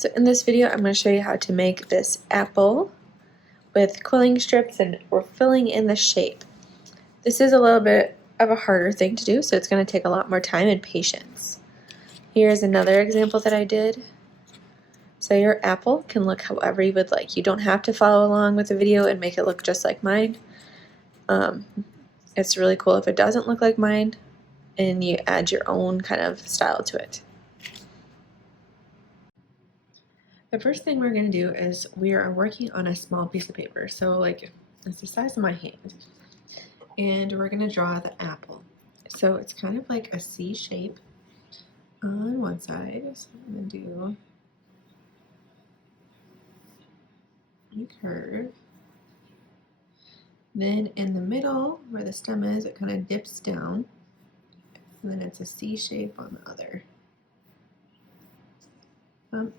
So in this video, I'm going to show you how to make this apple with quilling strips, and we're filling in the shape. This is a little bit of a harder thing to do, so it's going to take a lot more time and patience. Here's another example that I did. So your apple can look however you would like. You don't have to follow along with the video and make it look just like mine. It's really cool if it doesn't look like mine and you add your own kind of style to it. The first thing we're going to do is we are working on a small piece of paper, so like it's the size of my hand, and we're going to draw the apple. So it's kind of like a C shape on one side, so I'm going to do a curve. Then in the middle where the stem is, it kind of dips down, and then it's a C shape on the other.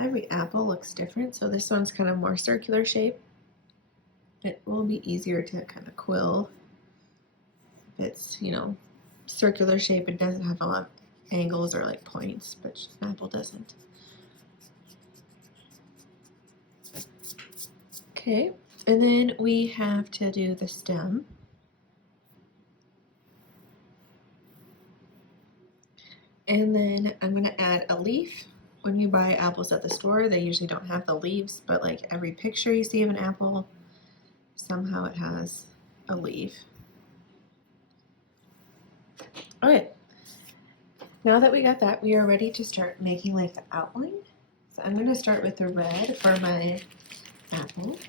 Every apple looks different, so this one's kind of more circular shape. It will be easier to kind of quill if it's, circular shape. It doesn't have a lot of angles or like points, but an apple doesn't. Okay, and then we have to do the stem. And then I'm going to add a leaf. When you buy apples at the store, they usually don't have the leaves, but like every picture you see of an apple, somehow it has a leaf. Okay, now that we got that, we are ready to start making like the outline. So I'm going to start with the red for my apple.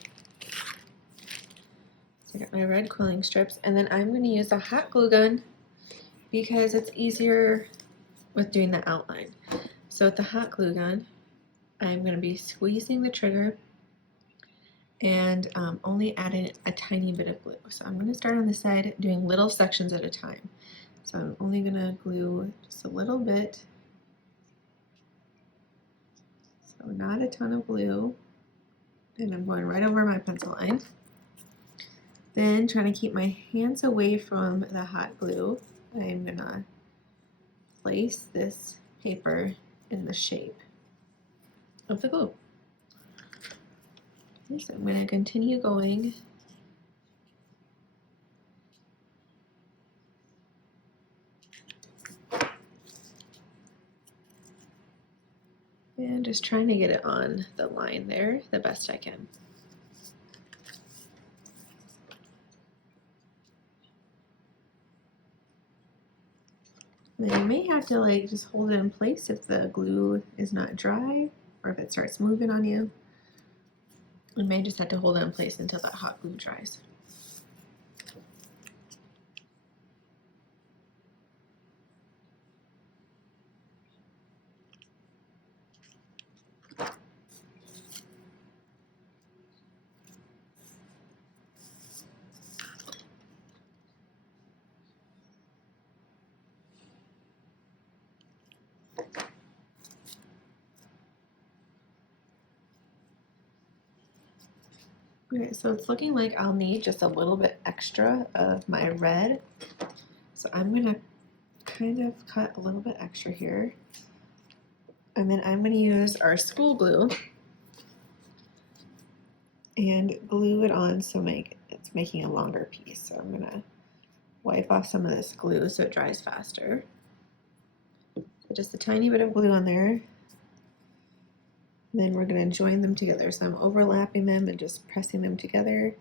So I got my red quilling strips, and then I'm going to use a hot glue gun because it's easier with doing the outline. So with the hot glue gun, I'm going to be squeezing the trigger and only adding a tiny bit of glue. So I'm going to start on the side doing little sections at a time. So I'm only going to glue just a little bit. So not a ton of glue. And I'm going right over my pencil line. Then trying to keep my hands away from the hot glue, I'm going to place this paper in the shape of the glue. Okay, so I'm going to continue going. And just trying to get it on the line there the best I can. And then you may have to like just hold it in place if the glue is not dry or if it starts moving on you. You may just have to hold it in place until that hot glue dries. Okay, so it's looking like I'll need just a little bit extra of my red. So I'm gonna kind of cut a little bit extra here. And then I'm gonna use our school glue and glue it on so it's making a longer piece. So I'm gonna wipe off some of this glue so it dries faster. So just a tiny bit of glue on there. Then we're going to join them together. So I'm overlapping them and just pressing them together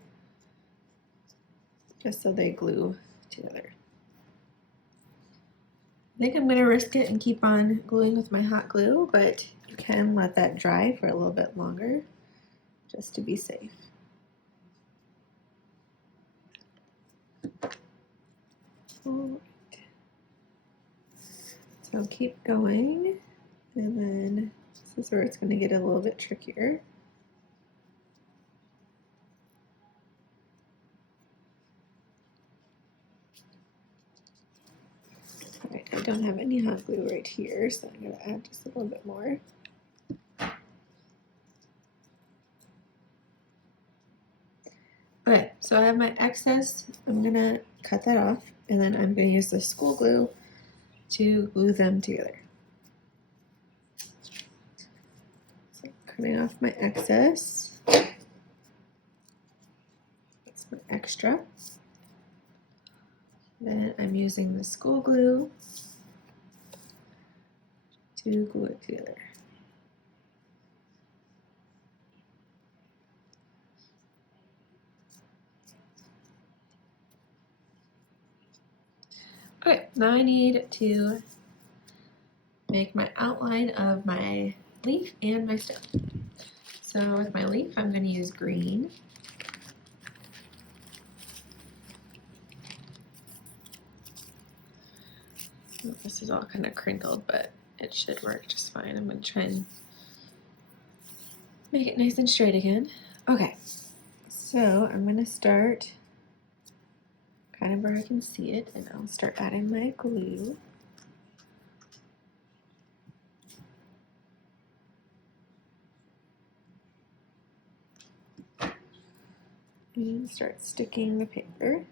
just so they glue together. I think I'm going to risk it and keep on gluing with my hot glue, but you can let that dry for a little bit longer just to be safe. All right. So keep going, and then this is where it's going to get a little bit trickier. Alright, I don't have any hot glue right here, so I'm going to add just a little bit more. Okay, so I have my excess. I'm going to cut that off, and then I'm going to use the school glue to glue them together. So cutting off my excess. That's my extra. Then I'm using the school glue to glue it together. Okay, now I need to make my outline of my leaf and my stem. So with my leaf, I'm going to use green. This is all kind of crinkled, but it should work just fine. I'm going to try and make it nice and straight again. Okay, so I'm going to start kind of where I can see it, and I'll start adding my glue. And start sticking the paper.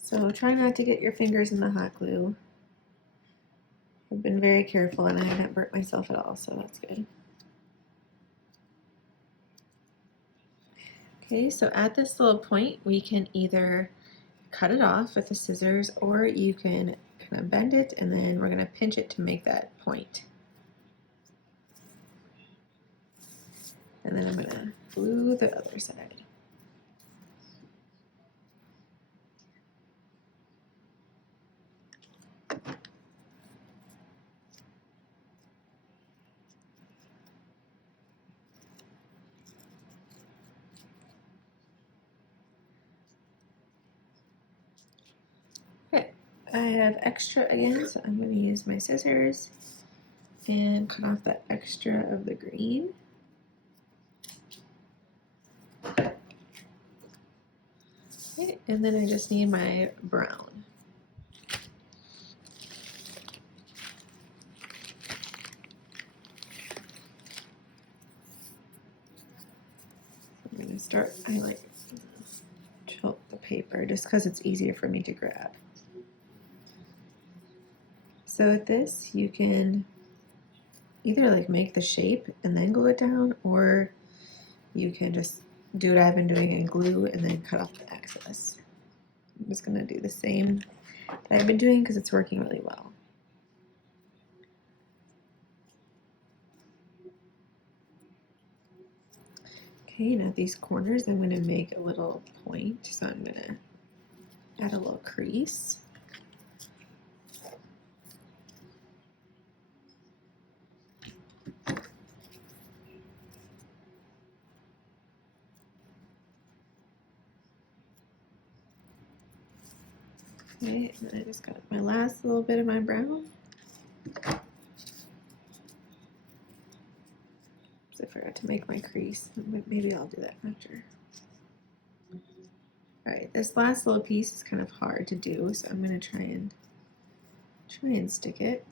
So try not to get your fingers in the hot glue. I've been very careful and I haven't burnt myself at all, so that's good. Okay, so at this little point, we can either cut it off with the scissors, or you can kind of bend it and then we're going to pinch it to make that point. And then I'm going to glue the other side. Okay, I have extra again, so I'm going to use my scissors and cut off that extra of the green. Okay, and then I just need my brown. I'm going to start, I like tilt the paper just because it's easier for me to grab. So with this, you can either like make the shape and then glue it down, or you can just do what I've been doing and glue and then cut off the excess. I'm just going to do the same that I've been doing because it's working really well. Okay, now these corners I'm going to make a little point, so I'm going to add a little crease. Okay, and then I just got my last little bit of my brown. I forgot to make my crease. Maybe I'll do that after. Alright, this last little piece is kind of hard to do, so I'm going to try and stick it.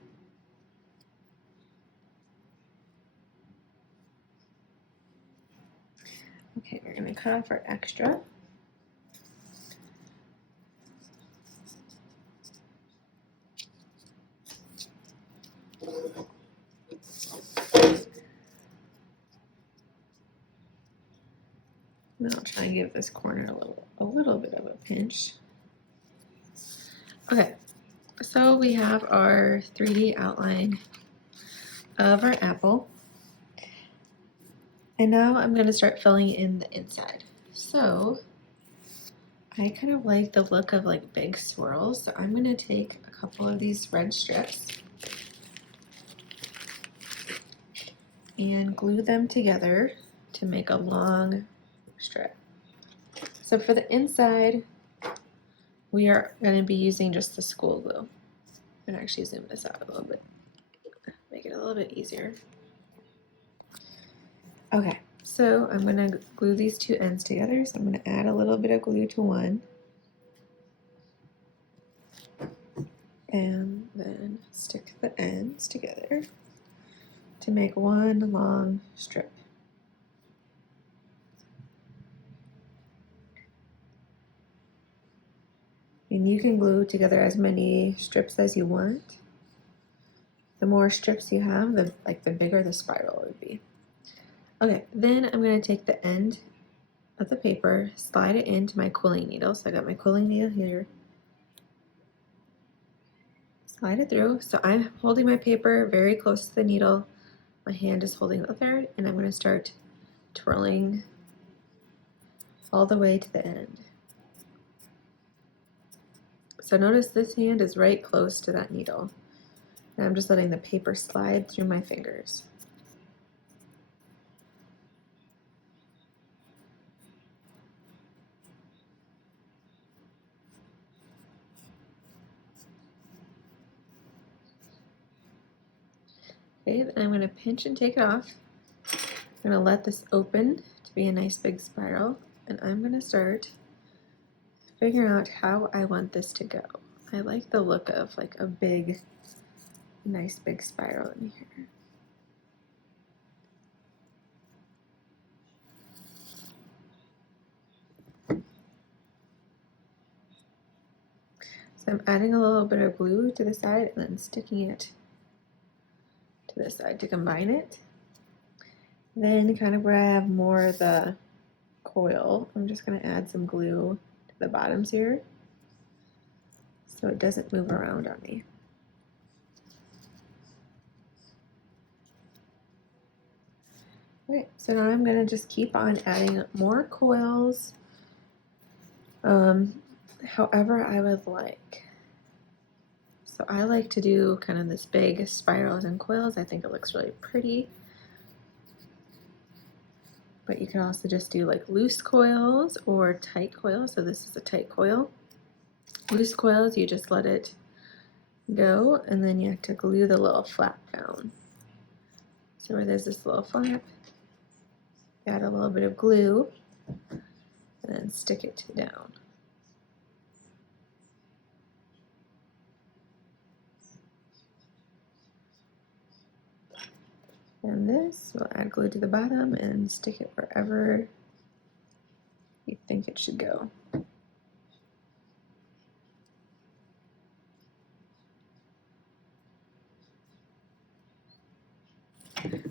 Okay, we're going to cut off our extra. And I'll try and give this corner a little bit of a pinch. Okay, so we have our 3D outline of our apple. And now I'm going to start filling in the inside. So I kind of like the look of like big swirls, so I'm going to take a couple of these red strips and glue them together to make a long strip. So for the inside, we are going to be using just the school glue. I'm going to actually zoom this out a little bit, make it a little bit easier. Okay, so I'm going to glue these two ends together. So I'm going to add a little bit of glue to one, and then stick the ends together to make one long strip. And you can glue together as many strips as you want. The more strips you have, the bigger the spiral would be. Okay, then I'm going to take the end of the paper, slide it into my quilling needle. So I got my quilling needle here. Slide it through. So I'm holding my paper very close to the needle. My hand is holding the other, and I'm going to start twirling all the way to the end. So notice this hand is right close to that needle. And I'm just letting the paper slide through my fingers. Okay, then I'm going to pinch and take it off. I'm going to let this open to be a nice big spiral, and I'm going to start figuring out how I want this to go. I like the look of like a big, nice big spiral in here. So I'm adding a little bit of glue to the side and then sticking it to this side to combine it. Then kind of where I have more of the coil, I'm just going to add some glue to the bottoms here so it doesn't move around on me. Okay, so now I'm going to just keep on adding more coils however I would like. So I like to do kind of this big spirals and coils. I think it looks really pretty. But you can also just do like loose coils or tight coils. So this is a tight coil. Loose coils, you just let it go, and then you have to glue the little flap down. So where there's this little flap, add a little bit of glue, and then stick it down. And this, we'll add glue to the bottom and stick it wherever you think it should go.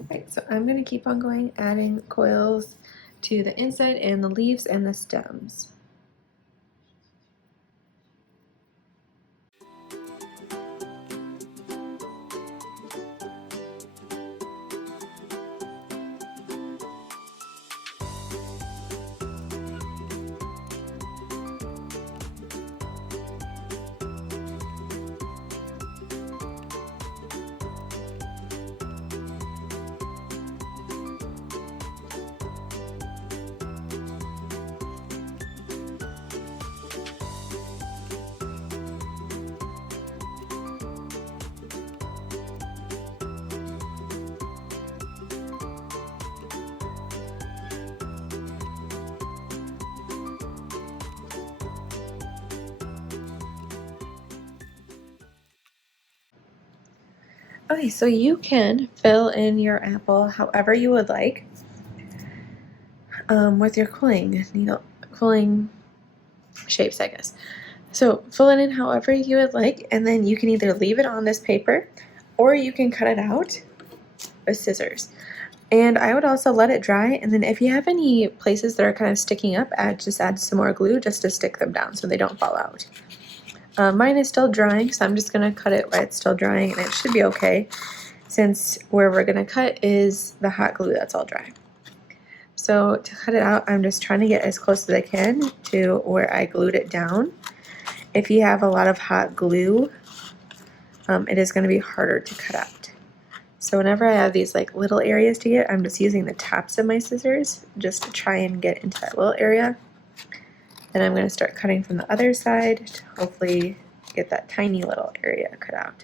Right, so I'm going to keep on going, adding coils to the inside and the leaves and the stems. Okay, so you can fill in your apple however you would like with your quilling needle, quilling shapes, I guess. So fill it in however you would like, and then you can either leave it on this paper or you can cut it out with scissors. And I would also let it dry, and then if you have any places that are kind of sticking up, just add some more glue just to stick them down so they don't fall out. Mine is still drying, so I'm just going to cut it while it's still drying, and it should be okay since where we're going to cut is the hot glue that's all dry. So to cut it out, I'm just trying to get as close as I can to where I glued it down. If you have a lot of hot glue, it is going to be harder to cut out. So whenever I have these like little areas to get, I'm just using the tops of my scissors just to try and get into that little area. Then I'm going to start cutting from the other side to hopefully get that tiny little area cut out.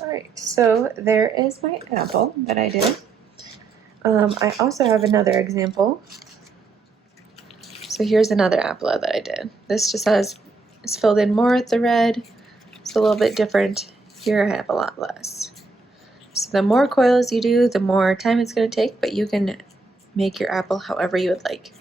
Alright, so there is my apple that I did. I also have another example. So here's another apple that I did. This just has, it's filled in more with the red. It's a little bit different. Here I have a lot less. So the more coils you do, the more time it's going to take, but you can make your apple however you would like.